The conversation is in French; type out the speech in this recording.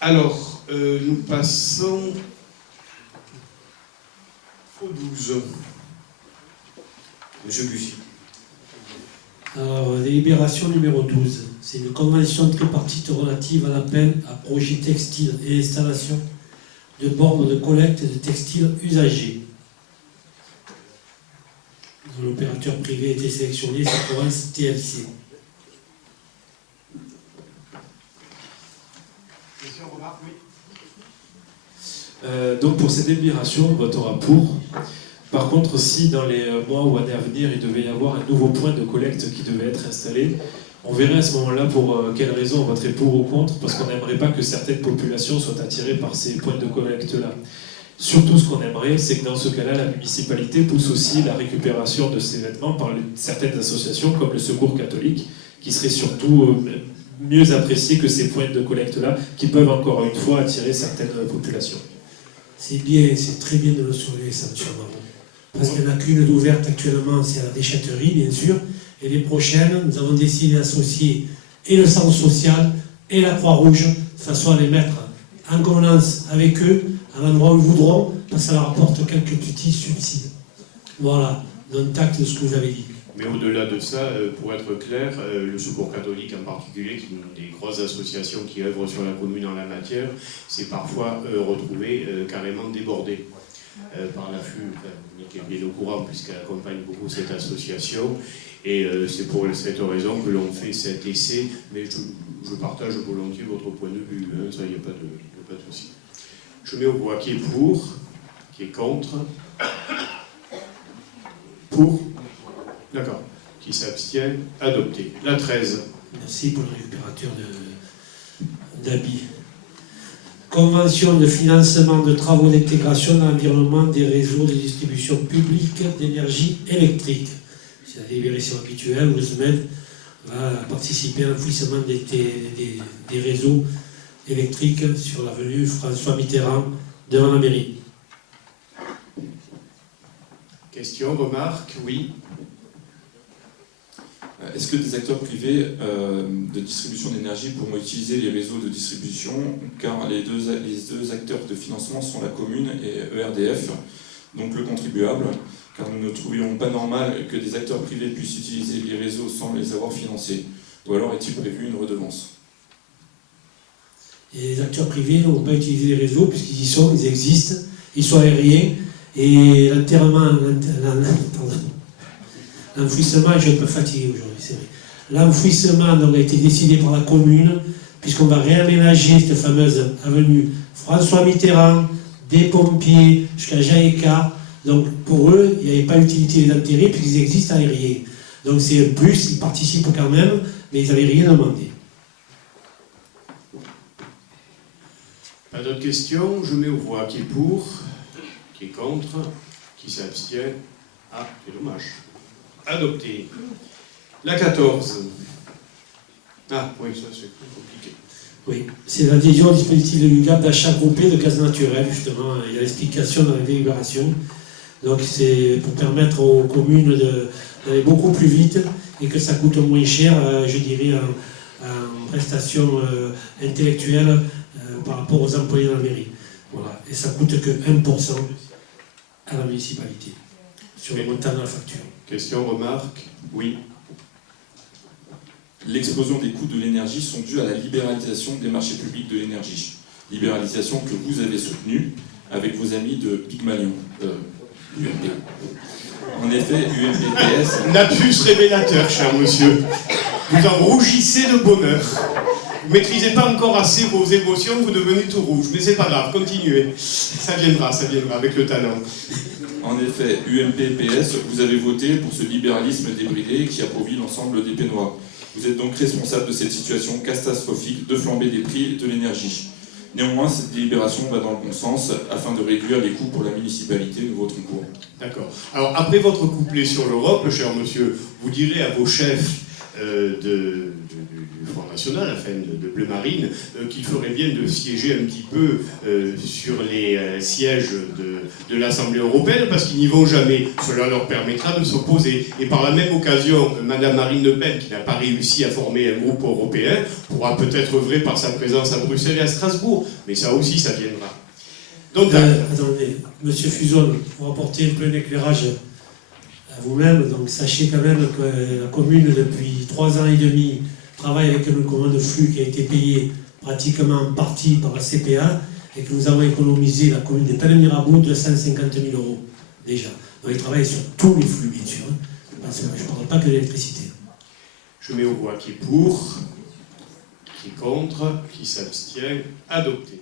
Alors, nous passons au 12. Monsieur Bussy. Alors, délibération numéro 12. C'est une convention tripartite relative à l'appel à projets textiles et installation de bornes de collecte de textiles usagés. L'opérateur privé a été sélectionné, c'est Provence TLC. Donc pour cette délibération, on votera pour. Par contre, si dans les mois ou années à venir, il devait y avoir un nouveau point de collecte qui devait être installé, on verrait à ce moment-là pour quelles raisons on voterait pour ou contre, parce qu'on n'aimerait pas que certaines populations soient attirées par ces points de collecte-là. Surtout, ce qu'on aimerait, c'est que dans ce cas-là, la municipalité pousse aussi la récupération de ces vêtements par certaines associations, comme le Secours catholique, qui seraient surtout mieux appréciés que ces points de collecte-là, qui peuvent encore une fois attirer certaines populations. C'est bien, c'est très bien de le soulever, ça, M. Marron. Parce qu'il n'y en a qu'une d'ouverte actuellement, c'est à la déchetterie, bien sûr. Et les prochaines, nous avons décidé d'associer et le Centre social et la Croix-Rouge, de façon à les mettre en convenance avec eux, à l'endroit où ils voudront, parce que ça leur apporte quelques petits subsides. Voilà, donc acte de ce que vous avez dit. Mais au-delà de ça, pour être clair, le Secours catholique en particulier, qui est une des grosses associations qui œuvrent sur la commune en la matière, s'est parfois retrouvé carrément débordé par l'afflux. Qui est bien au courant puisqu'elle accompagne beaucoup cette association. Et c'est pour cette raison que l'on fait cet essai. Mais je partage volontiers votre point de vue. Hein, ça, il n'y a pas de souci. Je mets au voix qui est pour, qui est contre. Pour. D'accord. Qui s'abstient. Adopté. La 13. Merci pour le récupérateur d'habits. Convention de financement de travaux d'intégration dans l'environnement des réseaux de distribution publique d'énergie électrique. C'est la délibération habituelle où le SMED va participer à l'enfouissement des réseaux électriques sur l'avenue François Mitterrand devant la mairie. Question, remarque, oui. Est-ce que des acteurs privés de distribution d'énergie pourront utiliser les réseaux de distribution, car les deux acteurs de financement sont la commune et ERDF, donc le contribuable, car nous ne trouvions pas normal que des acteurs privés puissent utiliser les réseaux sans les avoir financés. Ou alors est-il prévu une redevance? Et les acteurs privés ne vont pas utiliser les réseaux puisqu'ils y sont, ils existent, ils sont aériens, et l'enterrement, l'enfouissement, je suis un peu fatigué aujourd'hui, c'est vrai. L'enfouissement donc, a été décidé par la commune, puisqu'on va réaménager cette fameuse avenue François Mitterrand, des pompiers, jusqu'à Jaéka. Donc pour eux, il n'y avait pas l'utilité d'enterrer, puisqu'ils existent aériens. Donc c'est un plus, ils participent quand même, mais ils n'avaient rien demandé. Pas d'autres questions? Je mets au voix qui est pour, qui est contre, qui s'abstient. Ah, c'est dommage. Adopté. La 14. Ah, oui, ça c'est plus compliqué. Oui, c'est l'adhésion au dispositif de l'UGAP d'achat groupé de gaz naturel, justement. Il y a l'explication dans la délibération. Donc c'est pour permettre aux communes d'aller beaucoup plus vite et que ça coûte moins cher, je dirais, en prestations intellectuelles par rapport aux employés de la mairie. Voilà. Et ça coûte que 1% à la municipalité sur le montant de la facture. Question, remarque? Oui. L'explosion des coûts de l'énergie sont dus à la libéralisation des marchés publics de l'énergie. Libéralisation que vous avez soutenue avec vos amis de Pygmalion, UMP. En effet, UMPPS... Lapsus révélateur, cher monsieur. Vous en rougissez de bonheur. Vous ne maîtrisez pas encore assez vos émotions, vous devenez tout rouge. Mais c'est pas grave, continuez. Ça viendra avec le talent. En effet, UMP-PS, vous avez voté pour ce libéralisme débridé qui appauvrit l'ensemble des Pénois. Vous êtes donc responsable de cette situation catastrophique de flambée des prix de l'énergie. Néanmoins, cette délibération va dans le bon sens afin de réduire les coûts pour la municipalité. Nous voterons pour. D'accord. Alors, après votre couplet sur l'Europe, cher monsieur, vous direz à vos chefs Front National, enfin de Bleu Marine, qu'il ferait bien de siéger un petit peu sur les sièges de l'Assemblée européenne, parce qu'ils n'y vont jamais. Cela leur permettra de s'opposer. Et par la même occasion, Madame Marine Le Pen, qui n'a pas réussi à former un groupe européen, pourra peut-être œuvrer par sa présence à Bruxelles et à Strasbourg. Mais ça aussi, ça viendra. Donc, attendez, Monsieur Fuzon, pour apporter un peu un éclairage à vous-même, donc sachez quand même que la commune, depuis 3 ans et demi, travaille avec un commande de flux qui a été payé pratiquement en partie par la CPA, et que nous avons économisé, la commune des Pennes-Mirabeau, 250 000 € déjà. Donc ils travaillent sur tous les flux, bien sûr. Parce que je ne parle pas que de l'électricité. je mets aux voix qui est pour, qui est contre, qui s'abstient, adopté.